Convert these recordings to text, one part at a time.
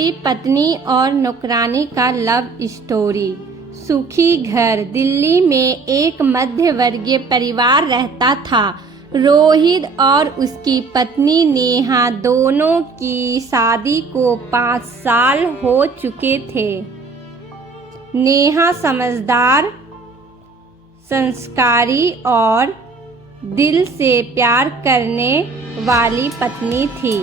पति पत्नी और नौकरानी का लव स्टोरी। सुखी घर। दिल्ली में एक मध्य वर्गीय परिवार रहता था। रोहित और उसकी पत्नी नेहा दोनों की शादी को 5 साल हो चुके थे। नेहा समझदार, संस्कारी और दिल से प्यार करने वाली पत्नी थी।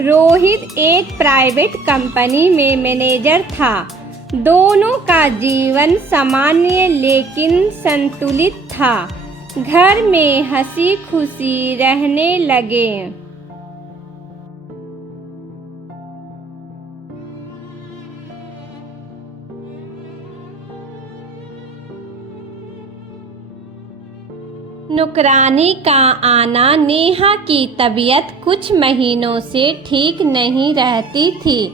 रोहित एक प्राइवेट कंपनी में मैनेजर था। दोनों का जीवन सामान्य लेकिन संतुलित था। घर में हंसी खुशी रहने लगे। नौकरानी का आना। नेहा की तबीयत कुछ महीनों से ठीक नहीं रहती थी।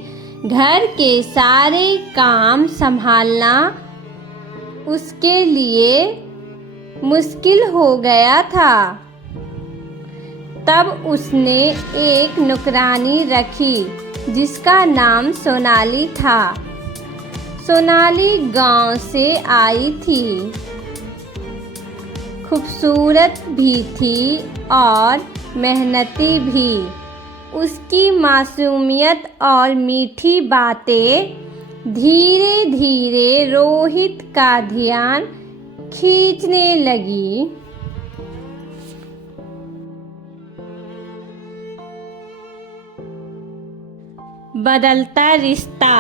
घर के सारे काम संभालना उसके लिए मुश्किल हो गया था। तब उसने एक नौकरानी रखी जिसका नाम सोनाली था। सोनाली गांव से आई थी। खूबसूरत भी थी और मेहनती भी। उसकी मासूमियत और मीठी बातें धीरे धीरे रोहित का ध्यान खींचने लगी। बदलता रिश्ता।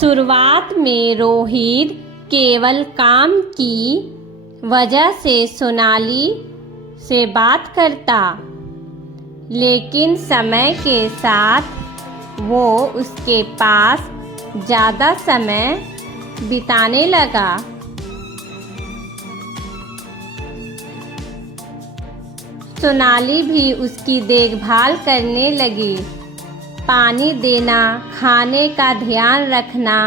शुरुआत में रोहित केवल काम की वजह से सोनाली से बात करता, लेकिन समय के साथ वो उसके पास ज़्यादा समय बिताने लगा। सोनाली भी उसकी देखभाल करने लगी। पानी देना, खाने का ध्यान रखना,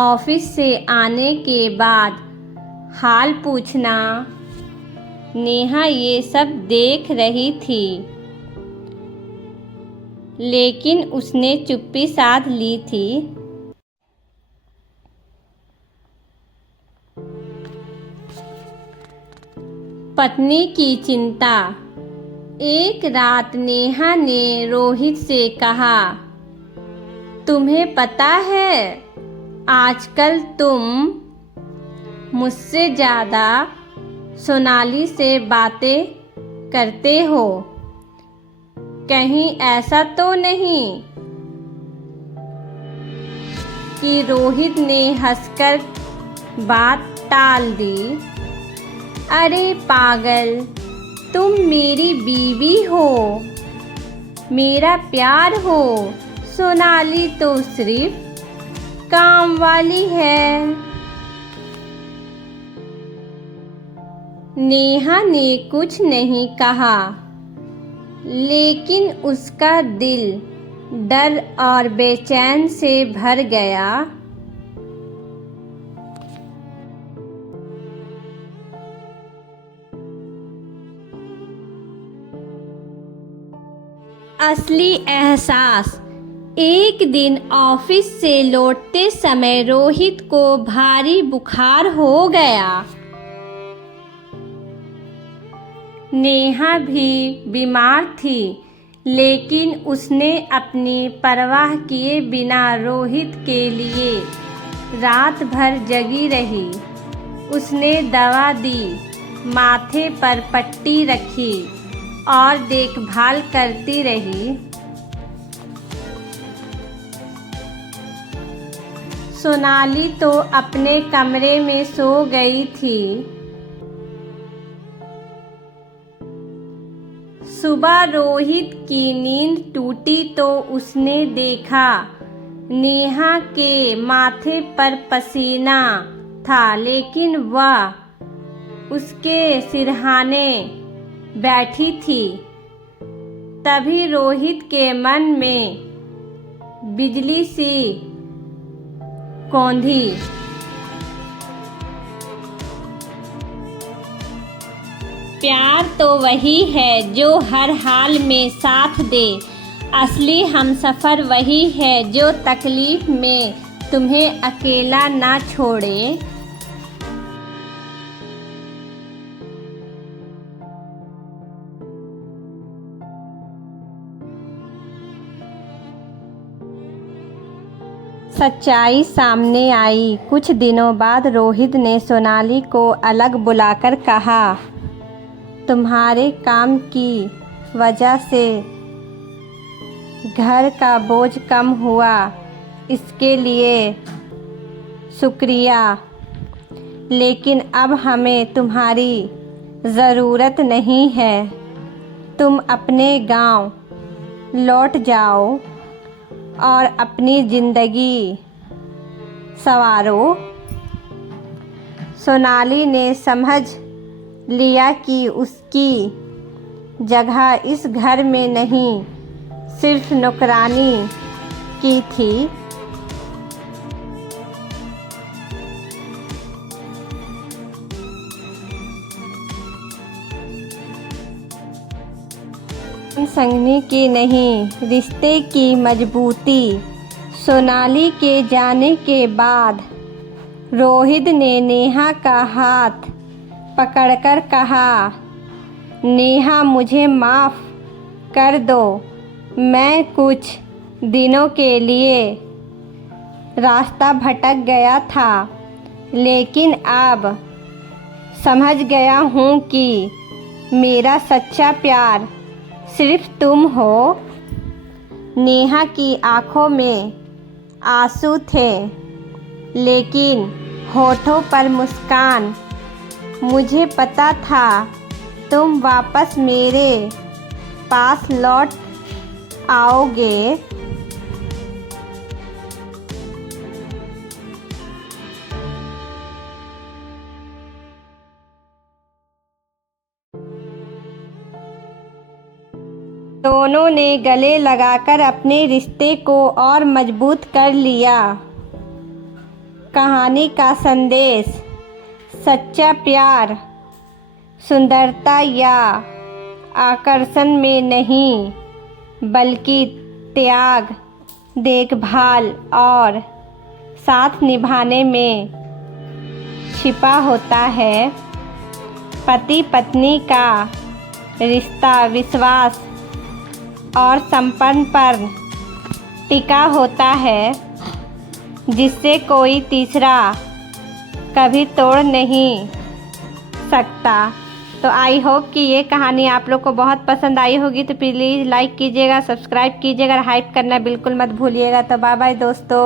ऑफिस से आने के बाद हाल पूछना। नेहा ये सब देख रही थी, लेकिन उसने चुप्पी साध ली थी। पत्नी की चिंता। एक रात नेहा ने रोहित से कहा, तुम्हें पता है आजकल तुम मुझसे ज़्यादा सोनाली से बातें करते हो। कहीं ऐसा तो नहीं कि रोहित ने हंसकर बात टाल दी। अरे पागल, तुम मेरी बीवी हो, मेरा प्यार हो। सोनाली तो सिर्फ काम वाली है। नेहा ने कुछ नहीं कहा, लेकिन उसका दिल डर और बेचैन से भर गया। असली एहसास। एक दिन ऑफिस से लौटते समय रोहित को भारी बुखार हो गया। नेहा भी बीमार थी, लेकिन उसने अपनी परवाह किए बिना रोहित के लिए रात भर जगी रही। उसने दवा दी, माथे पर पट्टी रखी और देखभाल करती रही। सोनाली तो अपने कमरे में सो गई थी। सुबह रोहित की नींद टूटी तो उसने देखा नेहा के माथे पर पसीना था, लेकिन वह उसके सिरहाने बैठी थी। तभी रोहित के मन में बिजली सी कौंधी। प्यार तो वही है जो हर हाल में साथ दे। असली हमसफ़र वही है जो तकलीफ़ में तुम्हें अकेला ना छोड़े। सच्चाई सामने आई। कुछ दिनों बाद रोहित ने सोनाली को अलग बुलाकर कहा, तुम्हारे काम की वजह से घर का बोझ कम हुआ, इसके लिए शुक्रिया। लेकिन अब हमें तुम्हारी ज़रूरत नहीं है। तुम अपने गांव लौट जाओ और अपनी ज़िंदगी संवारो। सोनाली ने समझ लिया कि उसकी जगह इस घर में नहीं, सिर्फ नौकरानी की थी। संगनी की नहीं, रिश्ते की मजबूती। सोनाली के जाने के बाद रोहित ने नेहा का हाथ पकड़कर कहा, नेहा मुझे माफ़ कर दो। मैं कुछ दिनों के लिए रास्ता भटक गया था, लेकिन अब समझ गया हूँ कि मेरा सच्चा प्यार सिर्फ तुम हो। नेहा की आँखों में आंसू थे, लेकिन होठों पर मुस्कान। मुझे पता था तुम वापस मेरे पास लौट आओगे। दोनों ने गले लगाकर अपने रिश्ते को और मजबूत कर लिया। कहानी का संदेश, सच्चा प्यार सुंदरता या आकर्षण में नहीं, बल्कि त्याग, देखभाल और साथ निभाने में छिपा होता है। पति पत्नी का रिश्ता विश्वास और संपन्न पर टिका होता है, जिससे कोई तीसरा कभी तोड़ नहीं सकता। तो आई होप कि ये कहानी आप लोग को बहुत पसंद आई होगी। तो प्लीज़ लाइक कीजिएगा, सब्सक्राइब कीजिएगा, हाइप करना बिल्कुल मत भूलिएगा। तो बाय बाय दोस्तों।